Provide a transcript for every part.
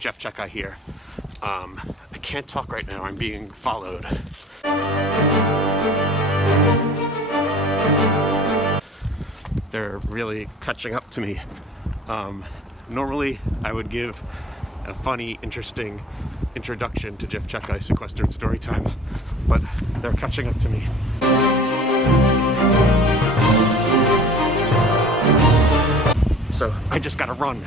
Jeff Czekaj here. I can't talk right now, I'm being followed. They're really catching up to me. Normally I would give a funny, interesting introduction to Jeff Czekaj Sequestered Storytime, but they're catching up to me. So I just gotta run.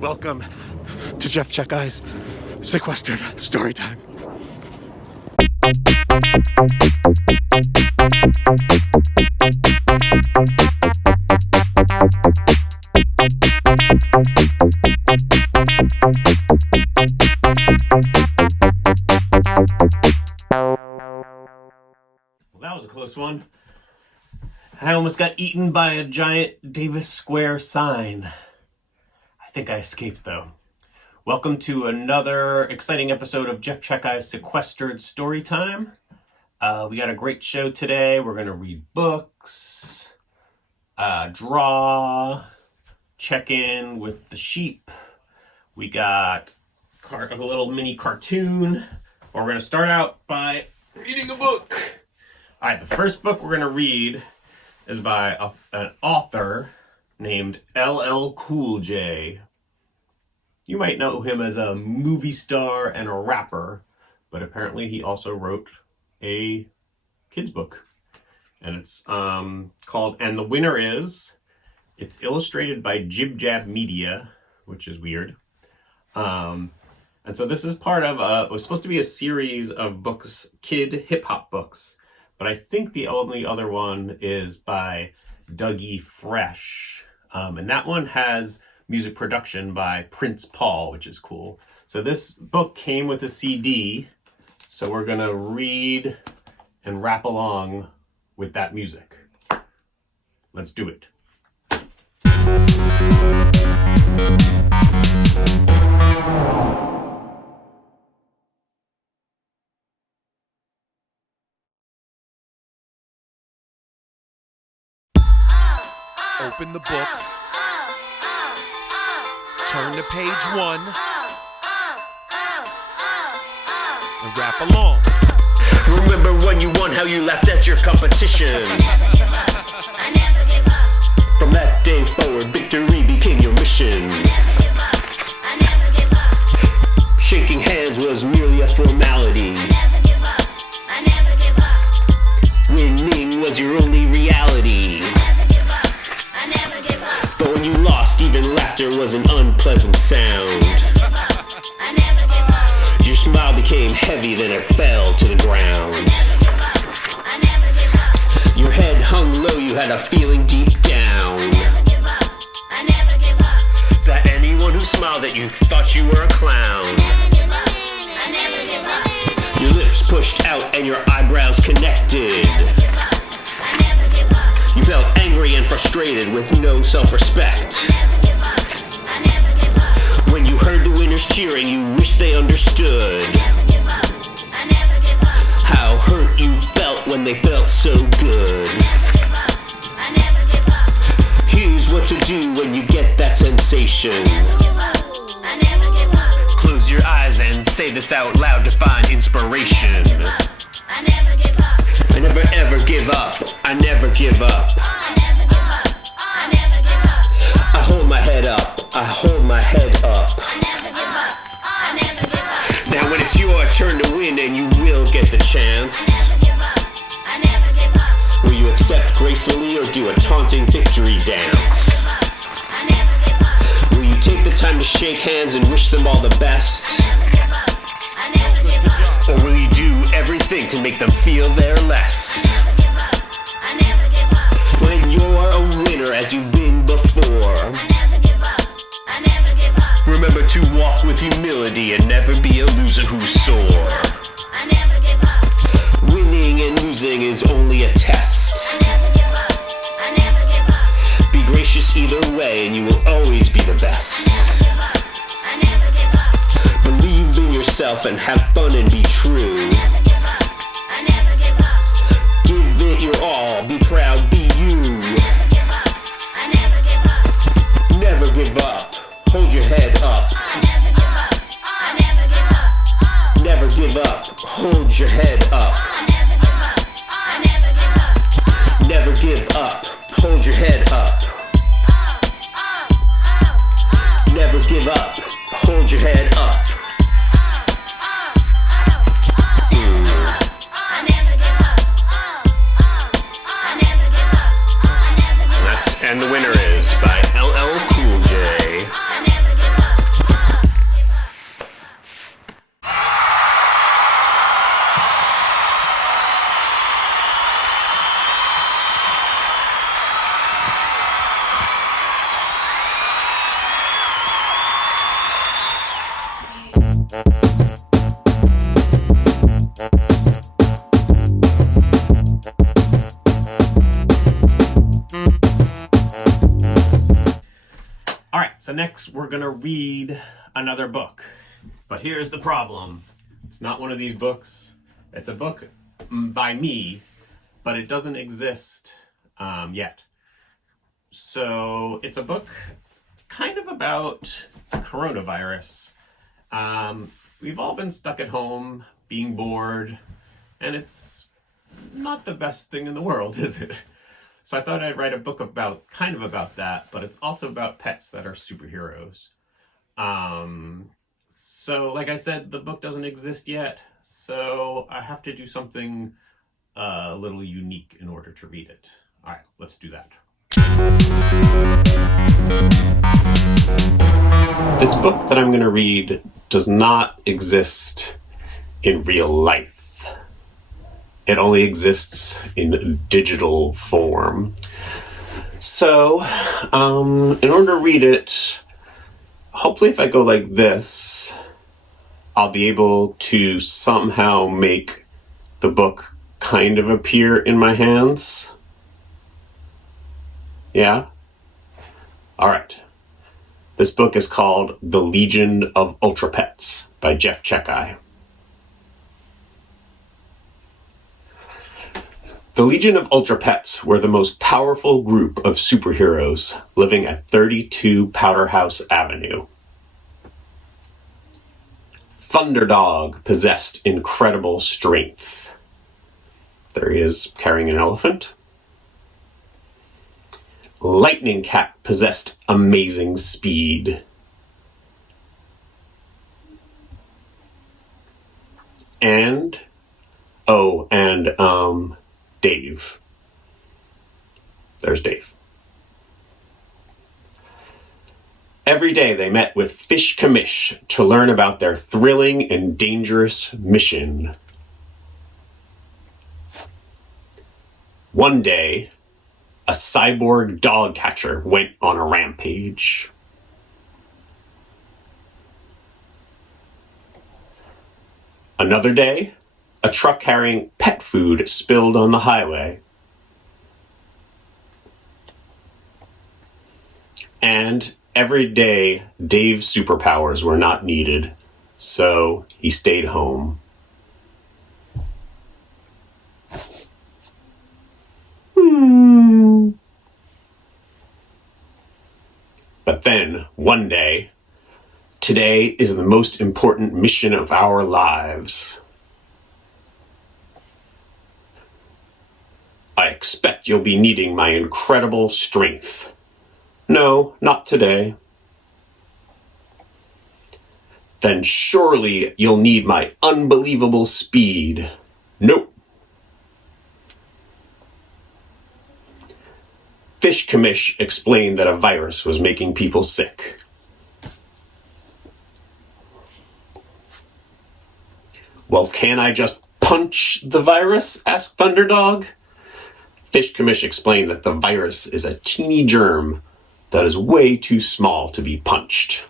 Welcome to Jeff Czekaj's Sequestered Storytime. Well, that was a close one. I almost got eaten by a giant Davis Square sign. I think I escaped though. Welcome to another exciting episode of Jeff Czekaj's Sequestered Storytime. We got a great show today. We're going to read books, draw, check in with the sheep. We got a little mini cartoon. We're going to start out by reading a book. All right, the first book we're going to read is by an author named LL Cool J. You might know him as a movie star and a rapper, but apparently he also wrote a kid's book. And it's called And the Winner Is. It's illustrated by Jib Jab Media, which is weird. And so this is part of, it was supposed to be a series of books, kid hip-hop books. But I think the only other one is by Dougie Fresh. And that one has music production by Prince Paul, which is cool. So this book came with a CD. So we're going to read and rap along with that music. Let's do it. Open the book, turn to page 1, and rap along. Remember when you won, how you laughed at your competition. I never give up. From that day forward, victory became your mission. I never give up. Shaking hands was merely a formality. I never give up. I never give up. Winning was your only reality. I never give up. But when you lost, even laughter was an unpleasant sound. I never give up. Your smile became heavy, then it fell to the ground. I never give up. Your head hung low, you had a feeling deep down I never give up. that anyone who smiled at you thought you were a clown. I never give up. Your lips pushed out and your eyebrows connected. I never give up. You felt angry and frustrated with no self-respect. I never give up. When you heard the winners cheering, you wished they understood I never give up. how hurt you felt when they felt so good. I never give up. Here's what to do when you get that sensation. I never give up. Close your eyes and say this out loud to find inspiration. I never give up. I never ever give up. I never give up. I never give up. I never give up. I hold my head up. I hold my head up. I never give up. I never give up. Now when it's your turn to win and you will get the chance, I never give up. will you accept gracefully or do a taunting victory dance? I never give up. Will you take the time to shake hands and wish them all the best? I never give up. Or will you do everything to make them feel they're less? I never give up. When you're a winner as you've been before, I never give up. I never give up. remember to walk with humility and never be a loser who's sore. I never give up. Winning and losing is only a test. I never give up. I never give up. Be gracious either way and you will always be the best. I never give up. Believe in yourself and have fun and be true. I never give up. Give it your all, be proud, be you. I never give up. hold your head up. Never give up, hold your head up. Never give up, hold your head up. And the winner is by LL Cool J. So next we're gonna read another book. But here's the problem. It's not one of these books. It's a book by me, but it doesn't exist yet. So it's a book kind of about coronavirus. We've all been stuck at home, being bored, and it's not the best thing in the world, is it? So I thought I'd write a book about that, but it's also about pets that are superheroes. So like I said, the book doesn't exist yet, so I have to do something a little unique in order to read it. All right, let's do that. This book that I'm going to read does not exist in real life. It only exists in digital form. So, in order to read it, hopefully if I go like this, I'll be able to somehow make the book kind of appear in my hands. Yeah? All right. This book is called The Legion of Ultra Pets by Czekaj. The Legion of Ultra Pets were the most powerful group of superheroes living at 32 Powderhouse Avenue. Thunderdog possessed incredible strength. There he is carrying an elephant. Lightning Cat possessed amazing speed. And Dave. There's Dave. Every day they met with Fish Kamish to learn about their thrilling and dangerous mission. One day, a cyborg dog catcher went on a rampage. Another day, a truck carrying pet food spilled on the highway. And every day, Dave's superpowers were not needed, so he stayed home. But then, one day, today is the most important mission of our lives. I expect you'll be needing my incredible strength. No, not today. Then surely you'll need my unbelievable speed. Nope. Fish Kamish explained that a virus was making people sick. Well, can I just punch the virus? Asked Thunderdog. Fish Kamish explained that the virus is a teeny germ that is way too small to be punched.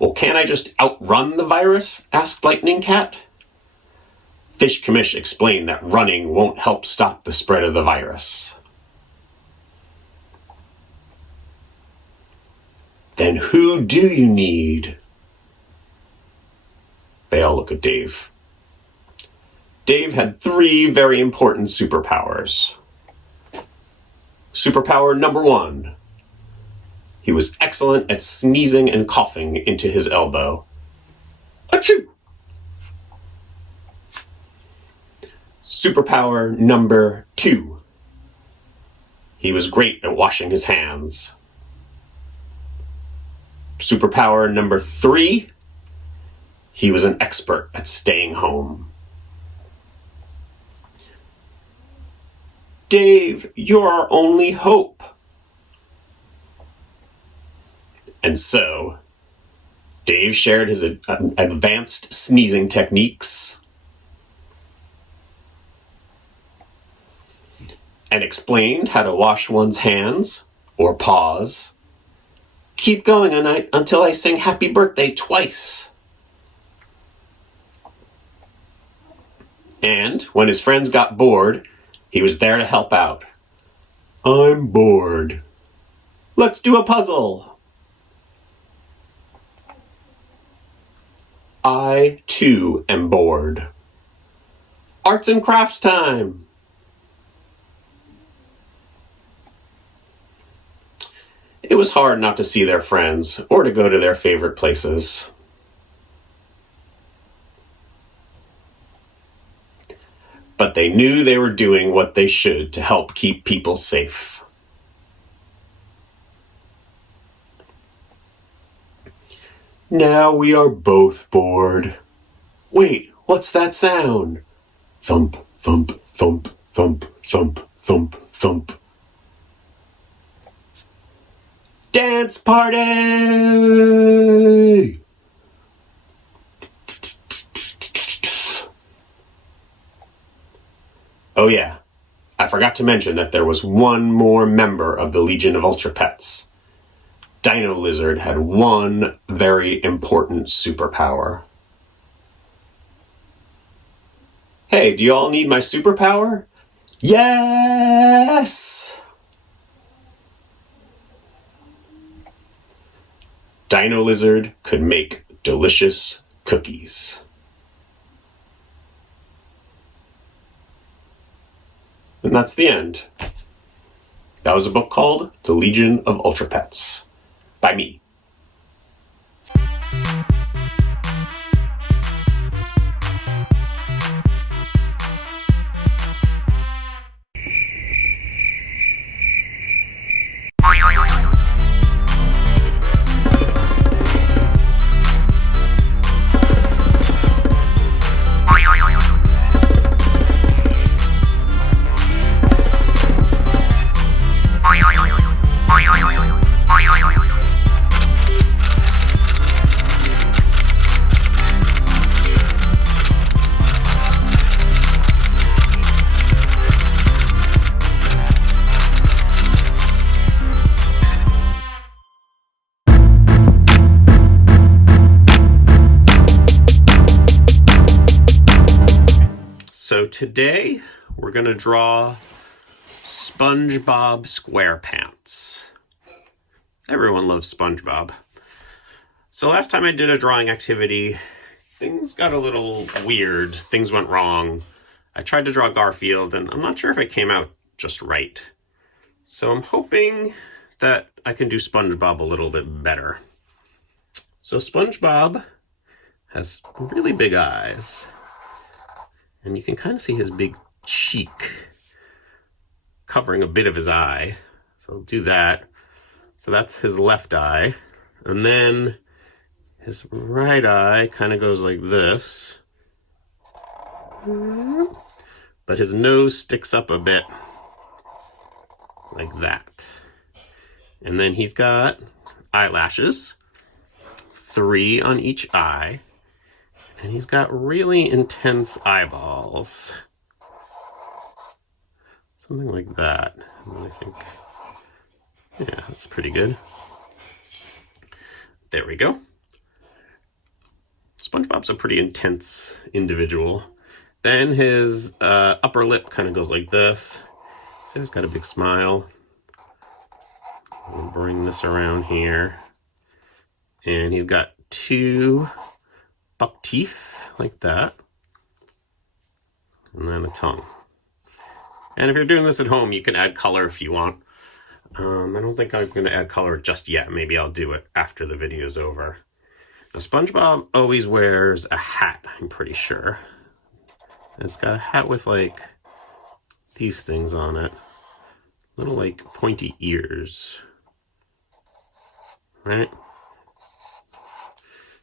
Well, can I just outrun the virus? Asked Lightning Cat. Fish Kamish explained that running won't help stop the spread of the virus. Then who do you need? They all look at Dave. Dave had 3 very important superpowers. Superpower number 1. He was excellent at sneezing and coughing into his elbow. Achoo! Superpower number 2. He was great at washing his hands. Superpower number 3. He was an expert at staying home. Dave, you're our only hope. And so, Dave shared his advanced sneezing techniques and explained how to wash one's hands or paws. Keep going until I sing happy birthday twice. And when his friends got bored, he was there to help out. I'm bored. Let's do a puzzle. I, too, am bored. Arts and crafts time. It was hard not to see their friends or to go to their favorite places. But they knew they were doing what they should to help keep people safe. Now we are both bored. Wait, what's that sound? Thump, thump, thump, thump, thump, thump, thump. Dance party! Oh yeah, I forgot to mention that there was one more member of the Legion of Ultra Pets. Dino Lizard had one very important superpower. Hey, do you all need my superpower? Yes! Dino Lizard could make delicious cookies. And that's the end. That was a book called The Legion of Ultra Pets by me. So today we're going to draw SpongeBob SquarePants. Everyone loves SpongeBob. So last time I did a drawing activity, things got a little weird. Things went wrong. I tried to draw Garfield and I'm not sure if it came out just right. So I'm hoping that I can do SpongeBob a little bit better. So SpongeBob has really big eyes. And you can kind of see his big cheek covering a bit of his eye. So I'll do that. So that's his left eye. And then his right eye kind of goes like this. But his nose sticks up a bit like that. And then he's got eyelashes, 3 on each eye. And he's got really intense eyeballs. Something like that. And I think, yeah, that's pretty good. There we go. SpongeBob's a pretty intense individual. Then his upper lip kind of goes like this. So he's got a big smile. We'll bring this around here. And he's got 2 buck teeth like that, and then a tongue. And if you're doing this at home, you can add color if you want. I don't think I'm going to add color just yet. Maybe I'll do it after the video's over. Now, SpongeBob always wears a hat, I'm pretty sure. And it's got a hat with like these things on it. Little like pointy ears. Right?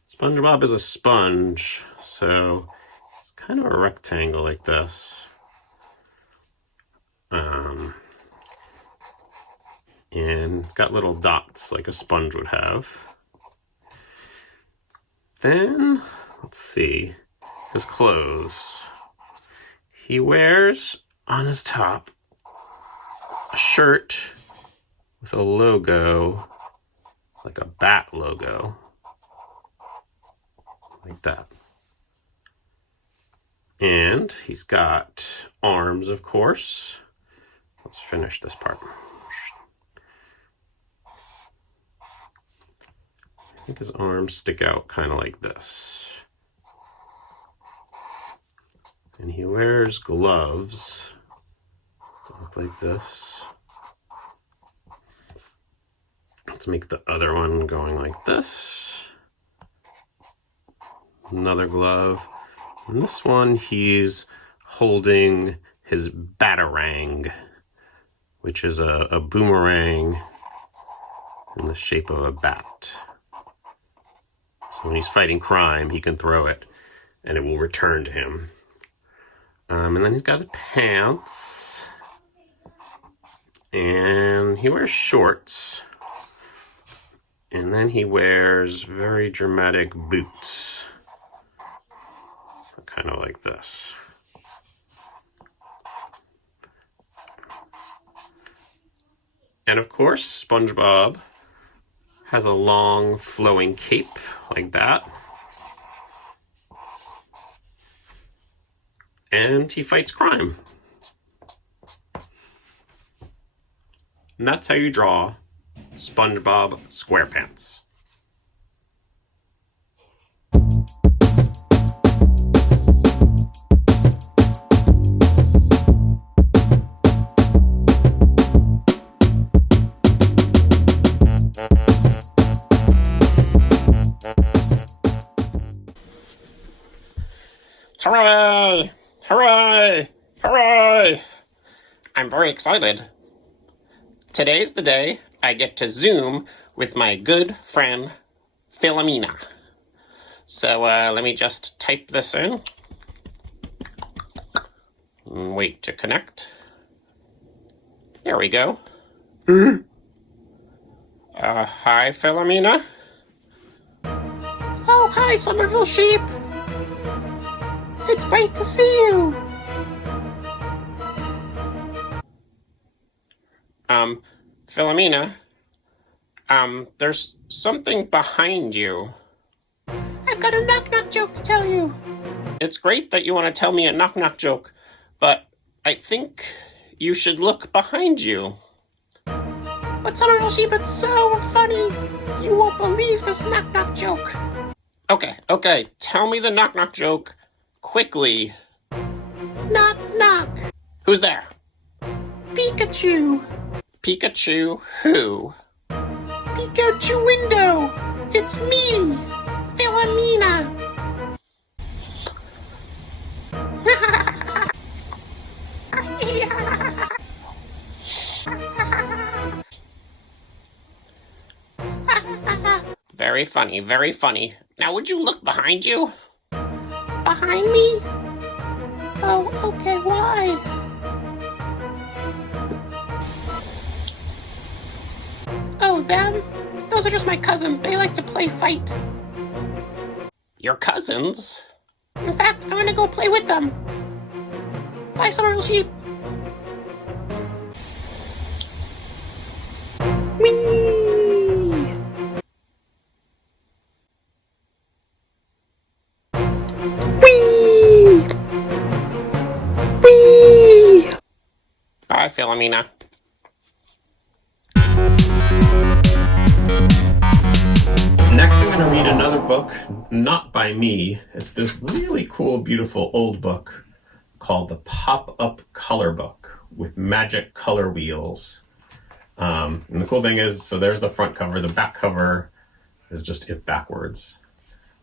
SpongeBob is a sponge, so it's kind of a rectangle like this. And it's got little dots like a sponge would have. Then, let's see, his clothes. He wears on his top a shirt with a logo, like a bat logo, like that. And he's got arms, of course. Let's finish this part. I think his arms stick out kind of like this. And he wears gloves that look like this. Let's make the other one going like this. Another glove. And this one he's holding his batarang, which is a boomerang in the shape of a bat. So when he's fighting crime, he can throw it and it will return to him. And then he's got his pants. And he wears shorts. And then he wears very dramatic boots. Kind of like this. And of course, SpongeBob has a long flowing cape like that. And he fights crime. And that's how you draw SpongeBob SquarePants. Hooray! Hooray! Hooray! I'm very excited. Today's the day I get to Zoom with my good friend, Philomena. So let me just type this in. Wait to connect. There we go. Hi, Philomena. Oh, hi, Somerville Sheep. It's great to see you. Philomena, there's something behind you. I've got a knock-knock joke to tell you. It's great that you want to tell me a knock-knock joke, but I think you should look behind you. But Somerville Sheep, it's so funny. You won't believe this knock-knock joke. Okay, tell me the knock-knock joke quickly. Knock, knock. Who's there? Pikachu. Pikachu who? Pikachu window. It's me, Philomena. Very funny, very funny. Now would you look behind you? Behind me? Oh, okay, why? Oh, them? Those are just my cousins. They like to play fight. Your cousins? In fact, I'm gonna go play with them. Bye, Somerville Sheep. Whee! Whee! Whee! Bye, Philomena. Next, I'm going to read another book, not by me. It's this really cool, beautiful old book called the Pop-Up Color Book with magic color wheels. And the cool thing is, so there's the front cover. The back cover is just it backwards.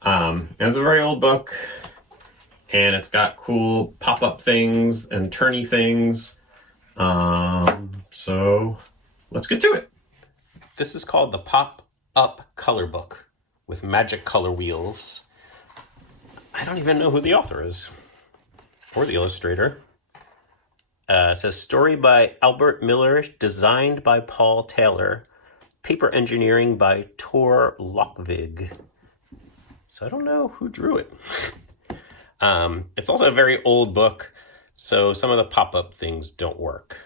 And it's a very old book, and it's got cool pop-up things and turny things. So let's get to it. This is called the Pop-Up Color Book with magic color wheels. I don't even know who the author is or the illustrator. It says story by Albert Miller, designed by Paul Taylor, paper engineering by Tor Lockvig. So I don't know who drew it. It's also a very old book, so some of the pop-up things don't work.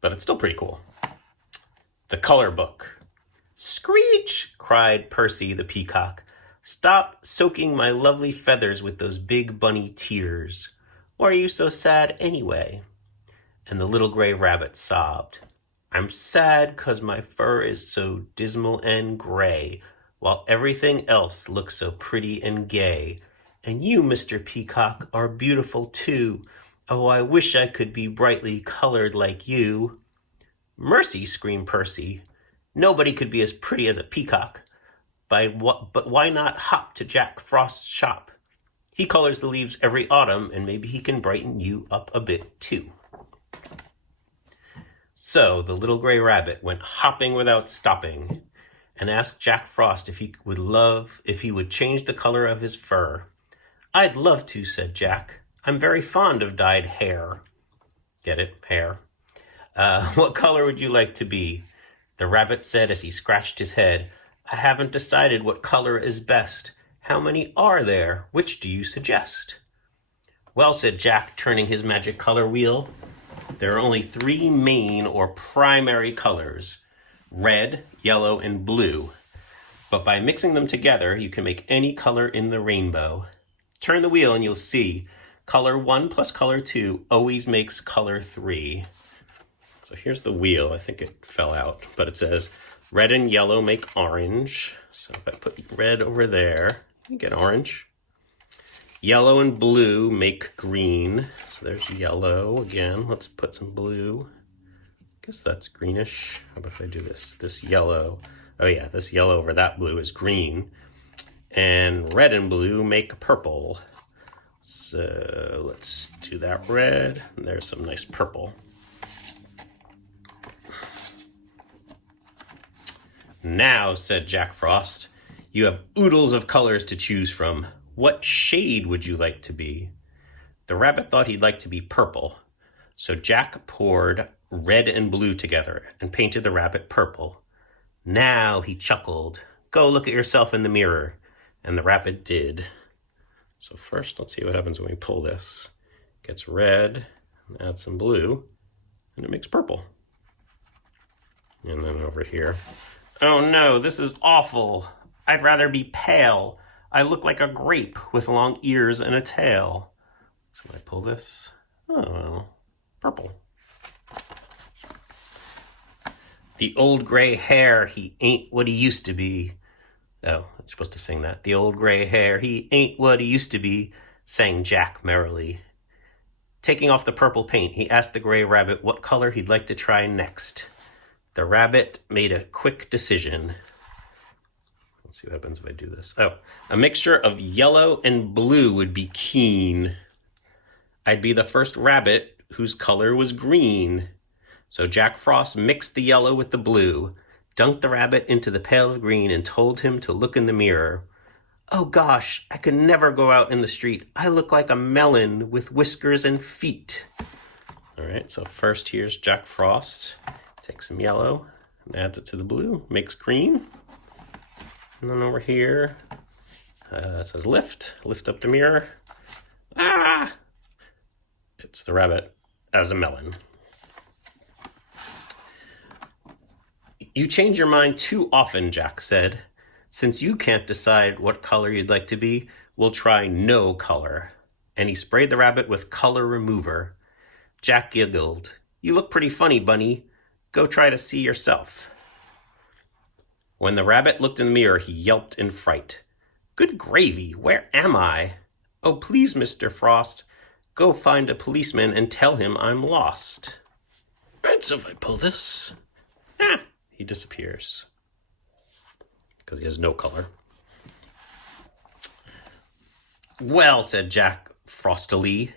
But it's still pretty cool. The Color Book. Screech! Cried Percy the peacock. Stop soaking my lovely feathers with those big bunny tears. Why are you so sad anyway? And the little gray rabbit sobbed. I'm sad 'cause my fur is so dismal and gray, while everything else looks so pretty and gay. And you, Mr. Peacock, are beautiful too. Oh, I wish I could be brightly colored like you. Mercy, screamed Percy. Nobody could be as pretty as a peacock. But why not hop to Jack Frost's shop? He colors the leaves every autumn, and maybe he can brighten you up a bit too. So the little gray rabbit went hopping without stopping and asked Jack Frost if he would change the color of his fur. I'd love to, said Jack. I'm very fond of dyed hair. Get it? Hair. What color would you like to be? The rabbit said as he scratched his head. I haven't decided what color is best. How many are there? Which do you suggest? Well, said Jack, turning his magic color wheel, there are only 3 main or primary colors, red, yellow, and blue. But by mixing them together, you can make any color in the rainbow. Turn the wheel and you'll see color 1 plus color 2 always makes color 3. So here's the wheel. I think it fell out, but it says red and yellow make orange. So if I put red over there, you get orange. Yellow and blue make green. So there's yellow again. Let's put some blue. I guess that's greenish. How about if I do this? This yellow. Oh yeah, this yellow over that blue is green. And red and blue make purple. So let's do that red. And there's some nice purple. Now, said Jack Frost, you have oodles of colors to choose from. What shade would you like to be? The rabbit thought he'd like to be purple. So Jack poured red and blue together and painted the rabbit purple. Now, he chuckled, go look at yourself in the mirror. And the rabbit did. So first, let's see what happens when we pull this. It gets red, add some blue, and it makes purple. And then over here, oh no, this is awful. I'd rather be pale. I look like a grape with long ears and a tail. So when I pull this, oh well, purple. The old gray hair, he ain't what he used to be. Oh, I'm supposed to sing that. The old gray hair, he ain't what he used to be, sang Jack merrily. Taking off the purple paint, he asked the gray rabbit what color he'd like to try next. The rabbit made a quick decision. Let's see what happens if I do this. Oh, a mixture of yellow and blue would be keen. I'd be the first rabbit whose color was green. So Jack Frost mixed the yellow with the blue, dunked the rabbit into the pail of green, and told him to look in the mirror. Oh gosh, I could never go out in the street. I look like a melon with whiskers and feet. All right, so first here's Jack Frost. Takes some yellow and adds it to the blue, makes green. And then over here, it says lift up the mirror. Ah! It's the rabbit as a melon. You change your mind too often, Jack said. Since you can't decide what color you'd like to be, we'll try no color. And he sprayed the rabbit with color remover. Jack giggled. You look pretty funny, Bunny. Go try to see yourself. When the rabbit looked in the mirror, he yelped in fright. Good gravy, where am I? Oh, please, Mr. Frost, go find a policeman and tell him I'm lost. Right, so if I pull this, he disappears. Because he has no color. Well, said Jack frostily,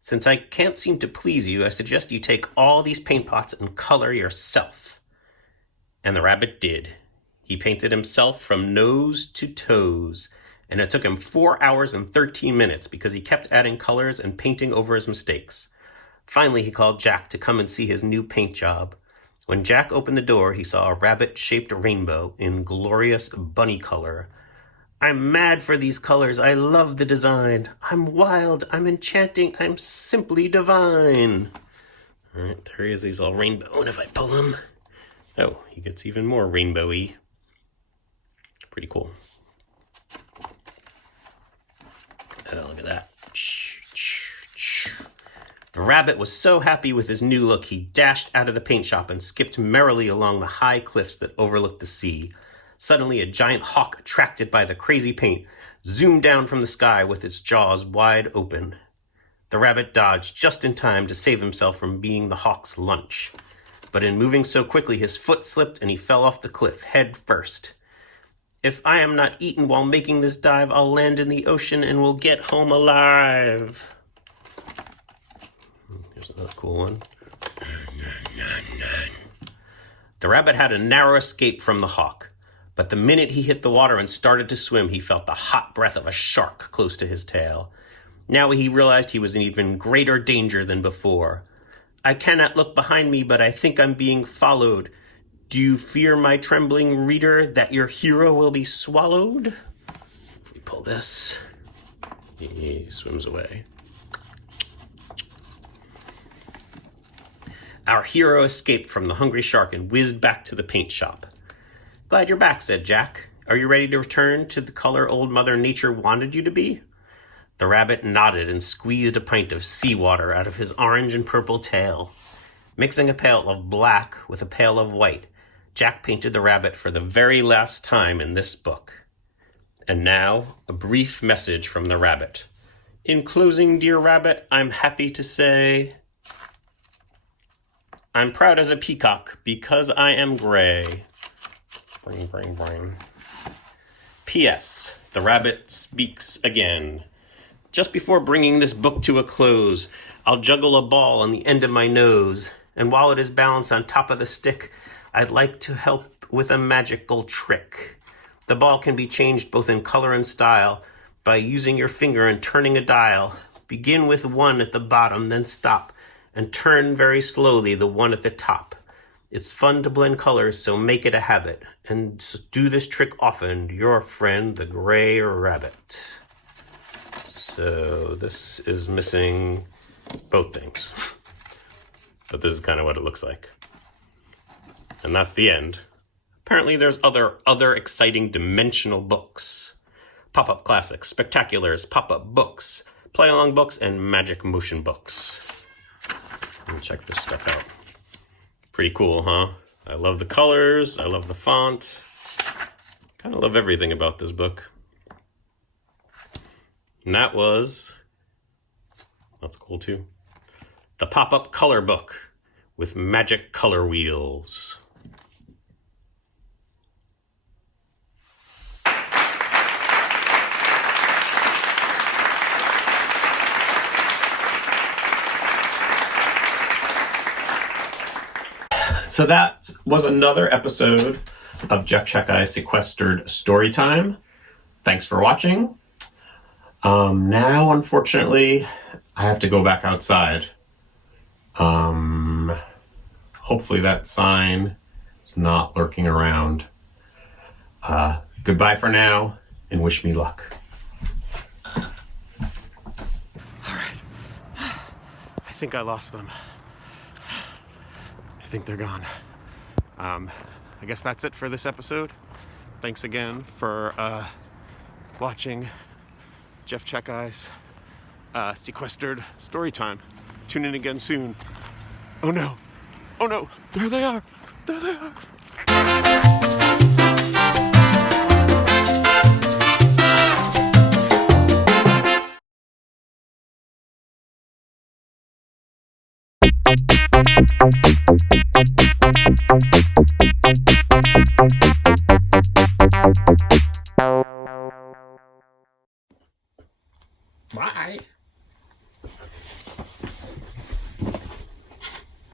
since I can't seem to please you, I suggest you take all these paint pots and color yourself. And the rabbit did. He painted himself from nose to toes, and it took him 4 hours and 13 minutes because he kept adding colors and painting over his mistakes. Finally, he called Jack to come and see his new paint job. When Jack opened the door, he saw a rabbit-shaped rainbow in glorious bunny color. I'm mad for these colors. I love the design. I'm wild. I'm enchanting. I'm simply divine. All right, there he is. He's all rainbow. And if I pull him, oh, he gets even more rainbowy. Pretty cool. Oh, look at that. The rabbit was so happy with his new look, he dashed out of the paint shop and skipped merrily along the high cliffs that overlooked the sea. Suddenly, a giant hawk, attracted by the crazy paint, zoomed down from the sky with its jaws wide open. The rabbit dodged just in time to save himself from being the hawk's lunch. But in moving so quickly, his foot slipped and he fell off the cliff, head first. If I am not eaten while making this dive, I'll land in the ocean and will get home alive. Here's another cool one. The rabbit had a narrow escape from the hawk, but the minute he hit the water and started to swim, he felt the hot breath of a shark close to his tail. Now he realized he was in even greater danger than before. I cannot look behind me, but I think I'm being followed. Do you fear, my trembling reader, that your hero will be swallowed? If we pull this, he swims away. Our hero escaped from the hungry shark and whizzed back to the paint shop. Glad you're back, said Jack. Are you ready to return to the color Old Mother Nature wanted you to be? The rabbit nodded and squeezed a pint of seawater out of his orange and purple tail. Mixing a pail of black with a pail of white, Jack painted the rabbit for the very last time in this book. And now, a brief message from the rabbit. In closing, dear rabbit, I'm happy to say, I'm proud as a peacock because I am gray. Bring, bring, bring. P.S. The rabbit speaks again. Just before bringing this book to a close, I'll juggle a ball on the end of my nose, and while it is balanced on top of the stick, I'd like to help with a magical trick. The ball can be changed both in color and style by using your finger and turning a dial. Begin with one at the bottom, then stop, and turn very slowly the one at the top. It's fun to blend colors, so make it a habit, and do this trick often. Your friend, the gray rabbit. So this is missing both things. But this is kind of what it looks like. And that's the end. Apparently there's other exciting dimensional books. Pop-up classics, spectaculars, pop-up books, play-along books, and magic motion books. Let me check this stuff out. Pretty cool, huh? I love the colors. I love the font. Kind of love everything about this book. And that's cool too, the pop-up color book with magic color wheels. So that was another episode of Jeff Czekaj's Sequestered Storytime. Thanks for watching. Now, unfortunately, I have to go back outside. Hopefully that sign is not lurking around. Goodbye for now, and wish me luck. All right. I think I lost them. I think they're gone. I guess that's it for this episode. Thanks again for watching Jeff Czekaj's Sequestered Storytime. Tune in again soon. Oh no! Oh no! There they are! There they are! Bye.